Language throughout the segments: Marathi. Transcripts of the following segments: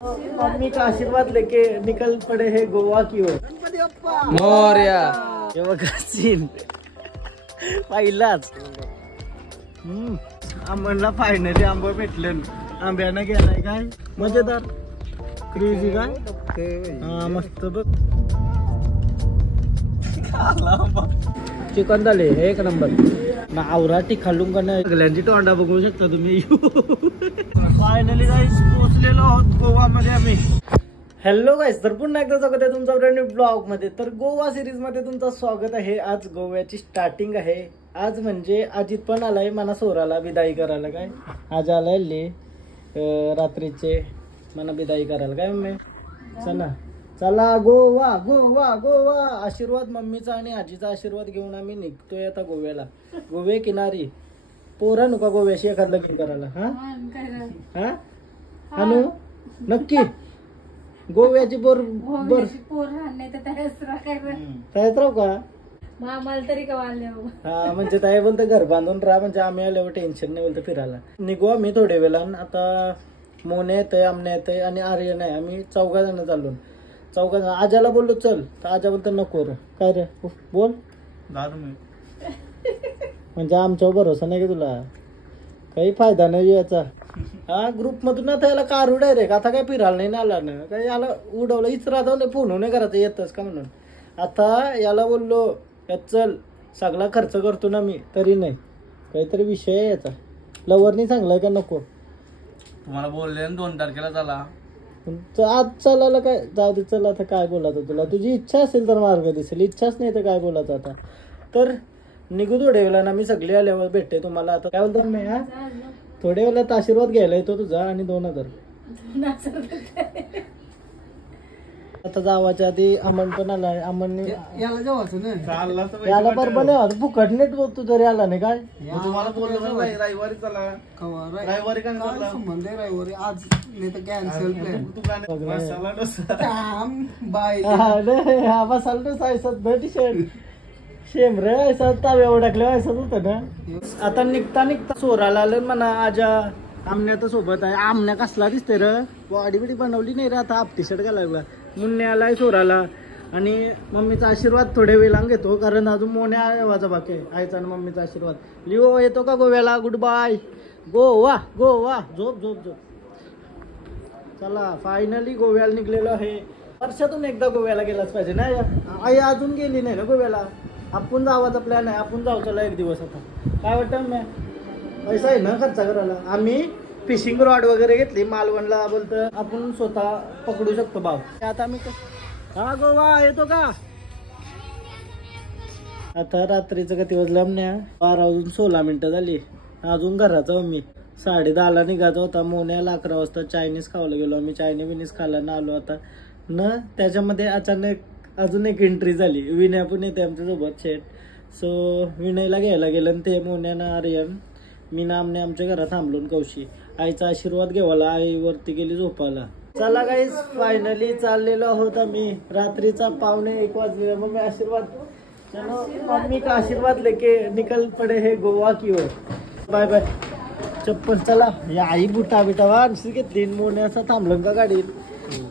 मम्मी का आशीर्वाद लेके निकल पड़े है गोवा की ओर। मोरया हे बघा सीन पहिलाच। आंब्याला फायनली आंबा भेटलं। आंब्यानं गेलाय काय मजेदार क्रेझी काय हा मस्त बघ। चिकन झाले एक नंबर ना आवराटी खालून का नाही सगळ्यांची तोंडा बघू शकता तुम्ही। फायनली गाईस पोहोचलेलो आहोत गोवा मध्ये आम्ही। हॅलो गाईस, तर पुन्हा एकदा स्वागत आहे तुमचं ब्रँड न्यू ब्लॉग मध्ये। तर गोवा सिरीज मध्ये तुमचं स्वागत आहे। आज गोव्याची स्टार्टिंग आहे। आज म्हणजे अजित पण आलाय मना सोराला विदाई करायला। काय आज आलाय रात्रीचे मना विदाई करायला काय मम्मी। चला चला गोवा गोवा गोवा। आशीर्वाद मम्मीचा आणि आजीचा आशीर्वाद घेऊन आम्ही निघतोय आता गोव्याला। गोवे किनारी पोरा नुका गोव्याशी एखाद लग्न करायला। हा हॅलो नक्की गोव्याची बोर बोर तयात राहू का तरी हा म्हणजे ताई बोलते घर बांधून राहा म्हणजे आम्ही आल्यावर टेन्शन नाही बोलतो फिरायला निघू आम्ही थोडे वेळान। आता मोने येतंय आमने येतंय आणि आर्यन आहे। आम्ही 4 जण चाललो। 4 जण आजाला बोललो चल तर आजा बोलतो नको रे। काय रे बोल म्हणजे आमच्यावर भरोसा नाही का तुला काही फायदा नाही याचा। हा ग्रुप मधून आता याला कारू डायरेक्ट आता काय फिरायला नाही आला ना काय याला उडवलं इच राहतो फोन नाही करायचं येतच का म्हणून। आता याला बोललो चल सगळा खर्च करतो ना मी तरी नाही काहीतरी विषय आहे याचा। लवरनी चांगलाय का नको तुम्हाला बोलले 2 तारखेला चला आज चालायला काय जाऊ दे चल। आता काय बोलायचं तुला तुझी इच्छा असेल तर मार्ग दिसेल इच्छाच नाही तर काय बोलायचं आता। तर निघू थोड्या वेळा ना मी सगळे आल्यावर भेटते तुम्हाला। आता काय बोलतो मी हा थोड्या वेळात आशीर्वाद घ्यायला येतो तुझा आणि 2000 आता जावाच्या आधी अमन पण आलाय। अमन याला जेवायचं ना याला बरोबर नाही फुकट नेट तू जरी आला नाही काय तुम्हाला बोललो रविवारी चला रविवारी काय संबंध आहे रविवारी आज नाही तर cancel plan masala dosa bye हा मसाला डोसा ऐसा टी शर्ट शेम रे ऐसा ताव्या ओढकल्या ऐसाच होतं ना। आता निघता निघता सोराला आलं म्हणा आजा आमण्या तर सोबत आहे। आमण्या कसला दिसते र बॉडी बिडी बनवली नाही रे आता हाफ टी शर्ट घालायला। मुन्ने आलाय सोराला आणि मम्मीचा आशीर्वाद थोड्या वेळा घेतो कारण अजून मोन्या येवाचा बाकी आहे। आईचा आणि मम्मीचा आशीर्वाद लिओ येतो का गोव्याला गुड बाय गोवा गोवा झोप झोप झोप। चला फायनली गोव्याला निघलेलो आहे। वर्षातून एकदा गोव्याला गेलाच पाहिजे ना। आई अजून गेली नाही ना गोव्याला। आपण जावाचा प्लॅन आहे आपण जाऊ चला एक दिवस। आता काय वाटतं मी पैसा आहे ना खर्च करायला। आम्ही फिशिंग रॉड वगैरे घेतली मालवणला बोलतं आपण स्वतः पकडू शकतो भाव। आता आम्ही हा गोवा येतो का। आता रात्रीचं किती वाजलं आमने 12:16 झाली अजून घराचं मी 10:30 निघायचं होता। मोन्याला 11 वाजता चायनीज खावला गेलो आम्ही। चायनीज बिनीज खायला ना आलो आता न त्याच्यामध्ये अचानक अजून एक एंट्री झाली। विनय पण येते आमच्यासोबत शेट सो विनयला घ्यायला गेलं आणि ते मोन्यानं आर्यन मी नामने आमच्या घरात थांबलो कौशी आईचा आशीर्वाद घेवाला। आई वरती गेली झोपायला। चला गाईस फायनली चाललेलो आहोत आम्ही। रात्रीचा 1:45 वाजले मग मी आशीर्वाद चलो मम्मी का आशीर्वाद लेके निकल पड़े है गोवा की ओर। बाय बाय चप्पल चला या आई बुटा बिटा वारशी घेतली मोन्याचा थांबलं का गाडी।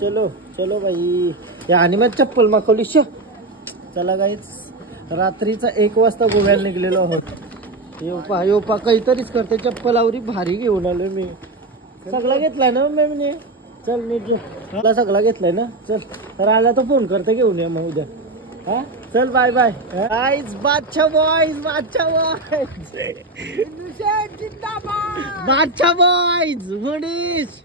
चलो चलो बाई या आणि मग चप्पल मागवली श। चला गाईस रात्रीचा 1 वाजता गोव्याला निघलेलो आहोत। योपा काहीतरीच करते चप्पल आवरी भारी घेऊन आलो मी। सगळा घेतलाय ना मम्मीने चल नीट मला सगळा घेतलाय ना चल। तर आला तो फोन करते घेऊन या मग उद्या हा चल बाय बाय गाईस। बादशाह बॉयज बादशाह बॉयज बादशाह बॉयज मुनीश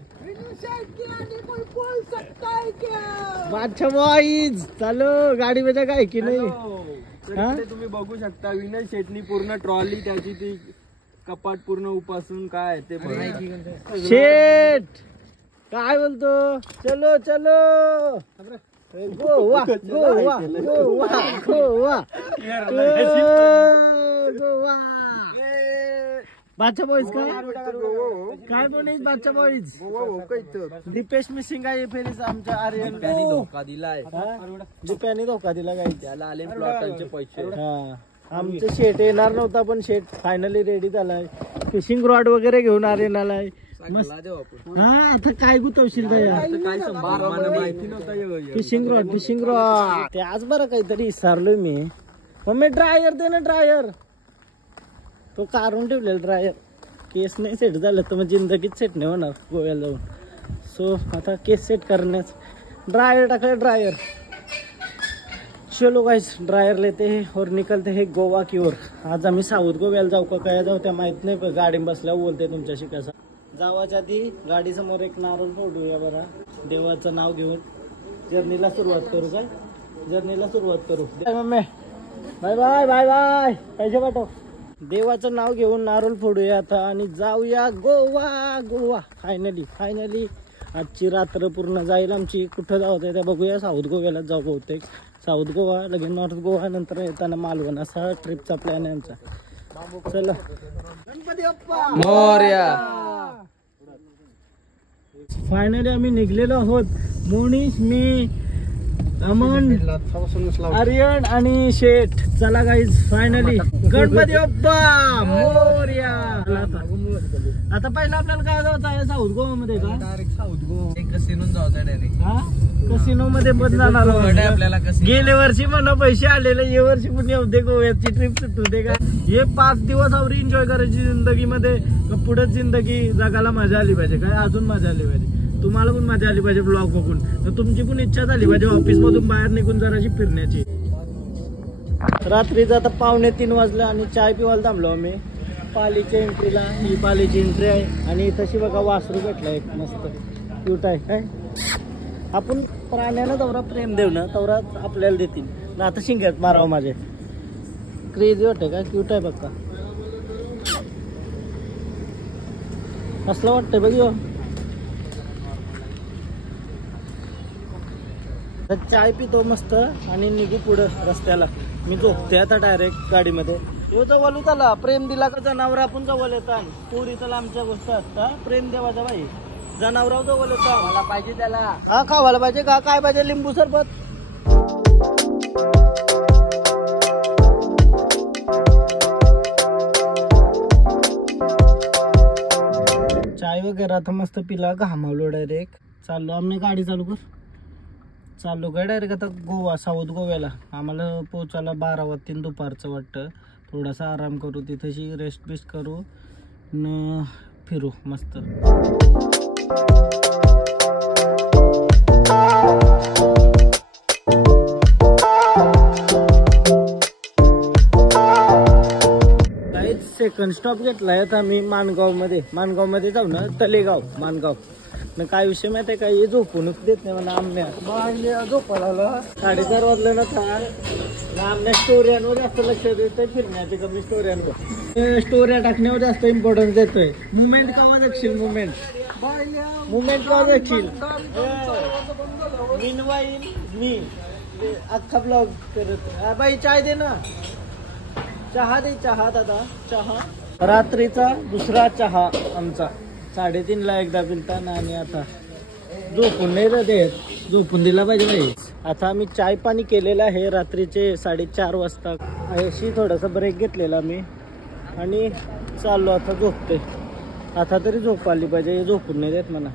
बादशाह बॉयज चालो गाडी मध्ये काय की नाही। तुम्ही बघू शकता विनय शेटनी पूर्ण ट्रॉली त्याची ती कपाट पूर्ण उपासून काय ते शेट काय बोलतो चलो चलो गोवा गोवा गोवा गोवा गोवा बादशाह बॉयज काय बोलीस बादशाह बॉयज दीपेश मिसिंग आहे फेरीच आमच्या आर्यन धोका दिलाय दीप्याने धोका दिला काय त्याला आले प्लॉटांचे पैसे। हा आमचं शेट येणार नव्हता पण शेट फायनली रेडी झालाय। फिशिंग रॉड वगैरे घेऊन आर्यन आलाय मस्त. हा आता काय गुतवशील फिशिंग रॉड ते आज बरं काहीतरी विसरलोय मी. मम्मी ड्रायर दे ना ड्रायर. तो काढून ठेवलेला ड्रायर. केस नाही सेट झालं तर मग जिंदगीत सेट नाही होणार गोव्याला जाऊन. सो आता केस सेट करण्यास ड्रायर टाकलं ड्रायर. चलो गाइस ड्रायर लेते हैं और निकलते हैं गोवा की ओर. आज आम्ही साऊथ गोव्याला जाऊ का काय जाऊ त्या माहित नाही पण गाडी बसल्यावर बोलते तुमच्याशी कसं. जावाच्या आधी गाडी समोर एक नारळ फोडूया बरा. देवाचं नाव घेऊन जर्नीला सुरुवात करू. काय जर्नीला सुरुवात करू. Mummy bye bye bye bye. पैसे पाठव. देवाचं नाव घेऊन नारळ फोडूया आता आणि जाऊया गोवा. गोवा फायनली आजची रात्र पूर्ण जाईल आमची. कुठं जावं ते बघूया. साऊथ गोव्याला जाऊ बहुतेक. साऊथ गोवा लगेच नॉर्थ गोवा नंतर येताना मालवण असा ट्रिपचा प्लॅन आहे आमचा. चला गणपती बाप्पा मोरया. फायनली आम्ही निघलेलो आहोत. मोनीश मी अमन आर्यन आणि शेठ. चला गाईज फायनली गणपती बाप्पा मोरया. आता पहिला आपल्याला काय जायचं आहे साऊथ गोवा मध्ये का डायरेक्ट साऊथ गोवा कसिनो जायचं डायरेक्ट. हा कसिनो मध्ये पण जाणार आपल्याला. गेल्या वर्षी म्हणा पैसे आलेले या वर्षी पण येऊ दे गोव्याची ट्रिप सुटू दे का. हे 5 दिवस आवरी एन्जॉय करायची जिंदगी मध्ये. पुढे जिंदगी जगायला मजा आली पाहिजे. काय अजून मजा आली पाहिजे. तुम्हाला पण मजा आली पाहिजे ब्लॉग बघून. तर तुमची पण इच्छा झाली पाहिजे ऑफिस मधून बाहेर निघून जराशी फिरण्याची. रात्रीचं आता 2:45 वाजलं आणि चाय पिवायला थांबलो आम्ही पालीच्या एंट्रीला. ही पालीची एंट्री आहे आणि तशी बघा वासरू भेटला एक मस्त क्यूट आहे. काय आपण प्राण्यानं तेवढा प्रेम देऊ ना तेवढा आपल्याला देतील. आता शिंग्यात मारावं माझे. क्रेझी वाटतं का. क्यूट आहे बघा. असलं वाटतंय बघ. चाय पितो मस्त आणि निघू पुढं रस्त्याला. मी झोपते आता डायरेक्ट गाडीमध्ये. तो जवळ त्याला प्रेम दिला का जनावर आपण जवळ येतात. पोरी त्याला आमच्या गोष्ट असतात. प्रेम देवाचा बाई जनावराव जवळ येतात. मला पाहिजे त्याला. हा खावायला पाहिजे का काय पाहिजे. लिंबू सरबत. चाय वगैरे आता मस्त पिला. घामावलो डायरेक्ट. चाललो आम्ही. गाडी चालू कर. चाललो काय डायरेक्ट आता गोवा साऊथ गोव्याला. आम्हाला पोचायला 12 वाजतील दुपारचं वाटतं. थोडासा आराम करू तिथेशी रेस्ट बिस्ट करू न फिरू मस्त. काहीच सेकंड स्टॉप घेतलाय आता मी माणगाव मध्ये जाऊ ना. तलेगाव माणगाव. काय विषय माहिती आहे का. हे झोपूनच देत नाही मला. आमल्या झोपायला 4:30 वाजलं ना. आमल्या स्टोऱ्यांवर जास्त लक्ष देतोय. फिरण्याचे कमी स्टोऱ्यांवर. स्टोऱ्या टाकण्यावर जास्त इम्पॉर्टन्स देतोय. मुवमेंट केव्हा देखशील. मुवमेंट केव्हा देखशील. मीनवाईल मी अख्खा ब्लॉग करत. बाई चाय दे ना. चहा दे. चहा दादा चहा. रात्रीचा दुसरा चहा आमचा. 3:30ला एकदा पिलता ना. आणि आता झोपून नाही देत. झोपून दिला पाहिजे बाई. आता आम्ही चाय पाणी केलेलं आहे. रात्रीचे 4:30 वाजता. अशी थोडासा ब्रेक घेतलेला मी आणि चाललो आता झोपते. आता तरी झोप आली पाहिजे. झोपून नाही देत म्हणा.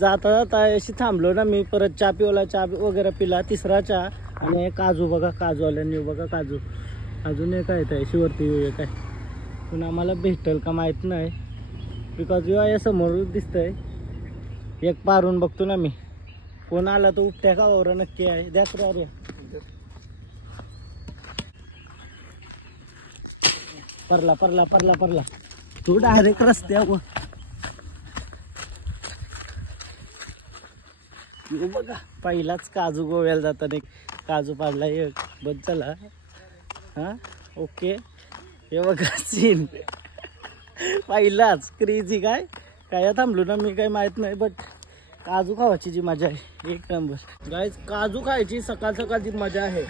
जाता जाता अशी थांबलो ना मी. परत चहा पिवला. चहा वगैरे पिला. तिसरा चहा आणि काजू बघा. काजूवाल्यांनी बघा काजू. अजून एक आहे त्याशी वरती एक आहे पण आम्हाला भेटेल का माहित नाही. बिकॉज या समोर दिसतंय. एक पारून बघतो ना मी. कोण आला तो उपट्या गावावर नक्की आहे. द्या रे. परला परला परला परला. तू डायरेक्ट रस्त्यावर. यो बघा पहिलाच काजू गोव्याला जाताना काजू पाडला एक बस चला. हा ओके हे बघा सीन पहिलाच क्रेझी. काय काय थांबलो ना मी, काही माहित नाही, बट काजू खावायची जी मजा आहे एक नंबर गाईज. काजू खायची सकाळ सकाळची मजा आहे.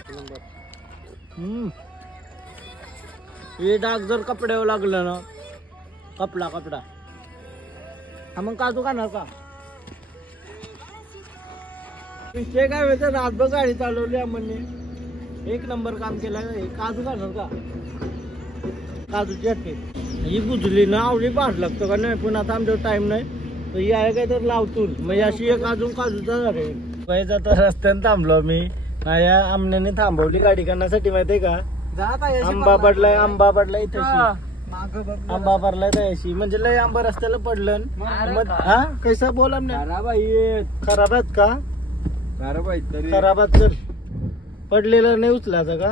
हे डाग जर कपड्यावर लागलं ना, कपडा हा मग काजू खाणार का? विषय काय होतं, रातभर गाडी चालवली म्हणजे एक नंबर काम केलं. काजू खाणार का? काजूची हट्टी ही बुजली ना, आवडी पाठ लागतं का नाही. पण आता आमच्यावर टाइम नाही, तर ही आहे काय तर लावतून म्हणजे अशी एक अजून काजूचा झाले. पाहिजे आता रस्त्याने थांबलो मी. माझ्या आमण्याने थांबवली गाडी करण्यासाठी, माहितीये का? आंबा पडलाय इथे, आंबा पडलाय तयाशी म्हणजे लय आंबा रस्त्याला पडलं. हा कैसा बोला खराब आहेत का? खराब तर पडलेला नाही उचलायचा का?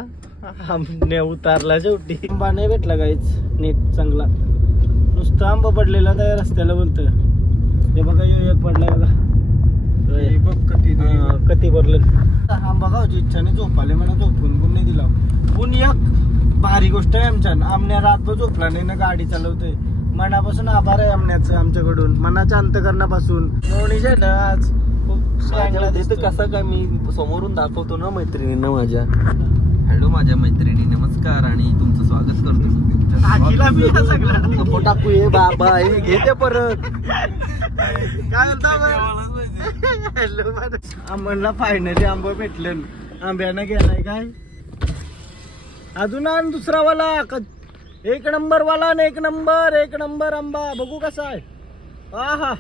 आंबा उतारला शेवटी. आंबा नाही भेटला काहीच नीट चांगला, नुसतं आंबा पडलेला त्या रस्त्याला बोलत. ते बघा एक पडलाय बघा, कती भरलं. आंबा खायची इच्छा नाही, झोपाले मला झोपून पण नाही दिला. पण एक भारी गोष्ट आहे आमच्या, आमने रातभर झोपला नाही ना, गाडी चालवतोय. मनापासून आभार आहे आमण्याचं आमच्याकडून, मनाच्या अंतकरणापासून. मोनीच्या ना आज खूप कसं काय मी समोरून दाखवतो ना मैत्रिणींना माझ्या. हॅलो माझ्या मैत्रिणी, नमस्कार आणि तुमचं स्वागत करतो. टाकू ये बाबा, हे घेते परत. काय म्हणला फायनली आंबा भेटलं. आंब्यानं गेलाय काय अजून आण दुसरा वाला, एक नंबर वाला ना, एक नंबर आंबा. बघू कसा आहे. हा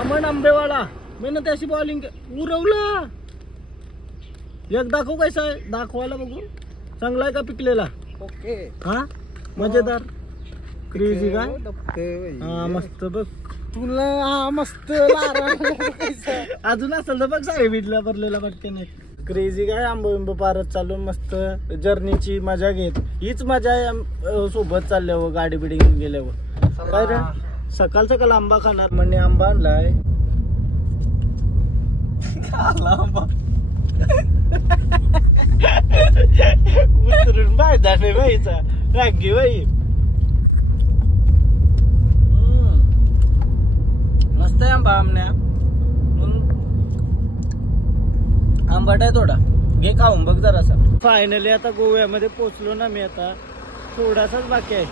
अमन आंबेवाला मी ना त्याशी बॉलिंग उरवला. एक दाखवू कसा आहे, दाखवायला बघू. चांगला आहे का पिकलेला? ओके हा मजेदार क्रेझी काय. हा मस्त बघ तुला. हा मस्त अजून असेल तर बघ साहेबीडला भरलेला पटकन. क्रेझी काय आंबो पारत चालून मस्त जर्नीची मजा घेत. हीच मजा आहे सोबत चालल्यावर, गाडी बिडी घेऊन गेल्यावर. काय रे सकाळ आंबा खाणार म्हणजे आंबा आणलाय. उतरून फायदा नाही बाईचा, रागी बाई. मस्त आहे आंबा. आमण्या आंबाट आहे थोडा, घे खाऊन बघ जरासा. फायनली आता गोव्यामध्ये पोहोचलो ना मी. आता थोडासाच बाकी आहे,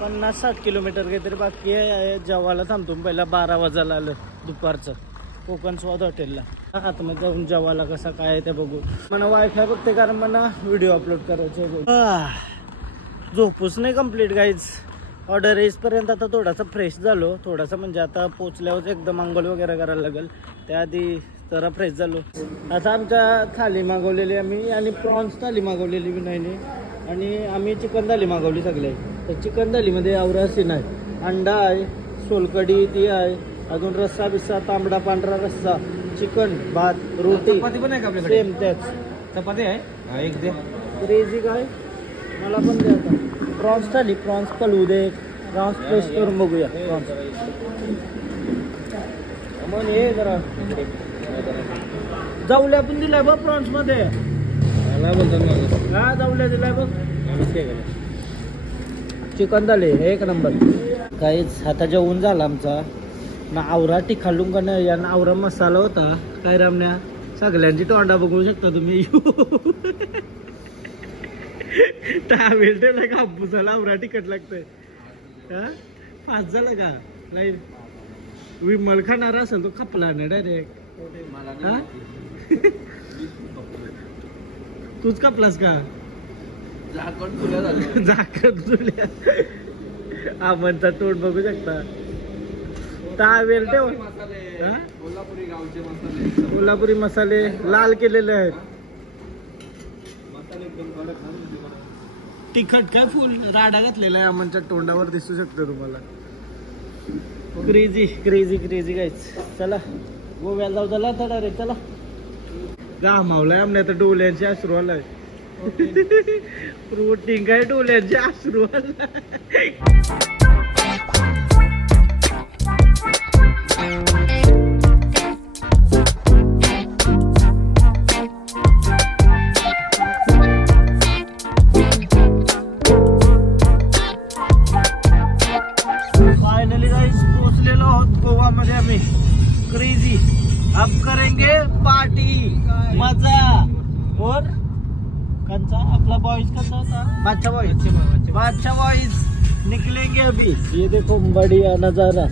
50-60 किलोमीटर काहीतरी बाकी आहे. जेवायला थांबतो पहिला. 12 वाजायला आलं दुपारचं कोकण स्वाद हॉटेलला. आतमध्ये जाऊन जेवायला कसा काय आहे ते बघू. मला वायफाय बघते कारण मला व्हिडिओ अपलोड करायचे. झोपूच नाही कंप्लीट गाईज. ऑर्डर येईपर्यंत आता थोडासा फ्रेश झालो. थोडासा म्हणजे आता पोचल्यावर एकदम आंघोळ वगैरे करायला लागेल, त्याआधी जरा फ्रेश झालो. आता आमच्या थाली मागवलेली आम्ही, आणि प्रॉन्स थाली मागवलेली विनयने, आणि आम्ही चिकन थाली मागवली सगळे. तर चिकन थालीमध्ये आवरा सीन आहे, अंडा आहे, सोलकडी ती आहे, अजून रस्सा बिस्सा, तांबडा पांढरा रस्सा, चिकन, भात, रोटी पण आहे का सेम त्याच. चपाती आहे एक दे. क्रेझी काय मला पण दे. आता प्रॉन्स थाली, प्रॉन्स पलवू दे. प्रॉन्स टेस्ट करून बघूया. प्रॉन्स मग हे जरा जाऊल्या पण दिलाय बघ प्रॉन्स मध्ये. हा जाऊल्या दिलाय बघ. चिकन थाली एक नंबर. काहीच आता जेवून झाला आमचा ना. आवरा खालून का नाही या आवरा मसाला होता काय रामण्या. सगळ्यांची तोंडा बघू शकता तुम्ही. टावेल ठेवला का हापूसाला आवरा तिखट लागतंय. फास्ट झालं का नाही. विमल खाणार असेल तो खपला ना डायरेक्ट. तूच कपलास का? झाकण तुल्या. आमनचा तोंड बघू शकता. टावेल ठेव. कोल्हापुरी मसाले लाल केलेले आहेत. तिखट काय फुल राडा घातलेला आहे आमच्या तोंडावर दिसू शकतो तुम्हाला. क्रेझी क्रेझी क्रेझी गाईच. चला गोव्याला जाऊ. चला आता डायरेक्ट चला. गामावलाय आमने आता. डोल्यांचे अश्रू आलाय. प्रोटीन काय डोल्यांचे अश्रू आलाय. कोण कंचा आपला बॉयज कंचा होता बादशाह बॉयज निकलेंगे अभी। ये देखो बढ़िया नजारा।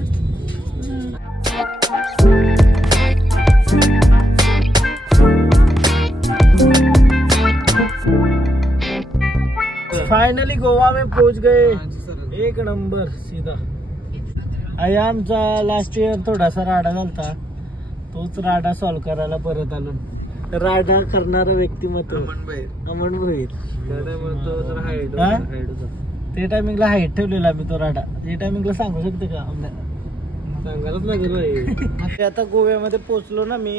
फाइनली गोवा में पहुंच गए। एक नंबर सीधा। आई आमचा लास्ट इयर थोडासा राडा झालता, तोच राडा सॉल्व करायला परत आलो। राडा करणारा व्यक्तिमत्व अमन भोईर। ते टायमिंगला हाईट ठेवलेला मी तो राडा। ते टायमिंगला सांगू शकते का? सांगायलाच लागेल। आता गोव्यामध्ये पोहोचलो ना मी,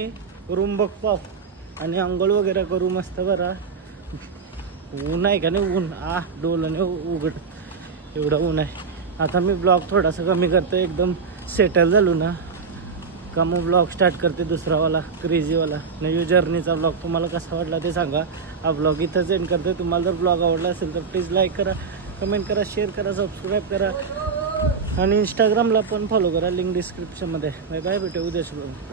रूम बघतो आणि आंघोळ वगैरे करू मस्त बरा। ऊन आहे का नाही, ऊन डोलने उघड एवढं ऊन आहे। आता मी ब्लॉग थोडासा कमी करतो, एकदम सेटल झालो ना का मग ब्लॉग स्टार्ट करते दुसरावाला क्रेझीवाला। न्यू जर्नीचा ब्लॉग तुम्हाला कसा वाटला ते सांगा। हा ब्लॉग इथंच एंड करते। तुम्हाला जर ब्लॉग आवडला असेल तर प्लीज लाईक करा, कमेंट करा, शेअर करा, सबस्क्राईब करा आणि इंस्टाग्रामला पण फॉलो करा, लिंक डिस्क्रिप्शनमध्ये। बाय बाय, भेटू उद्याच्या ब्लॉग।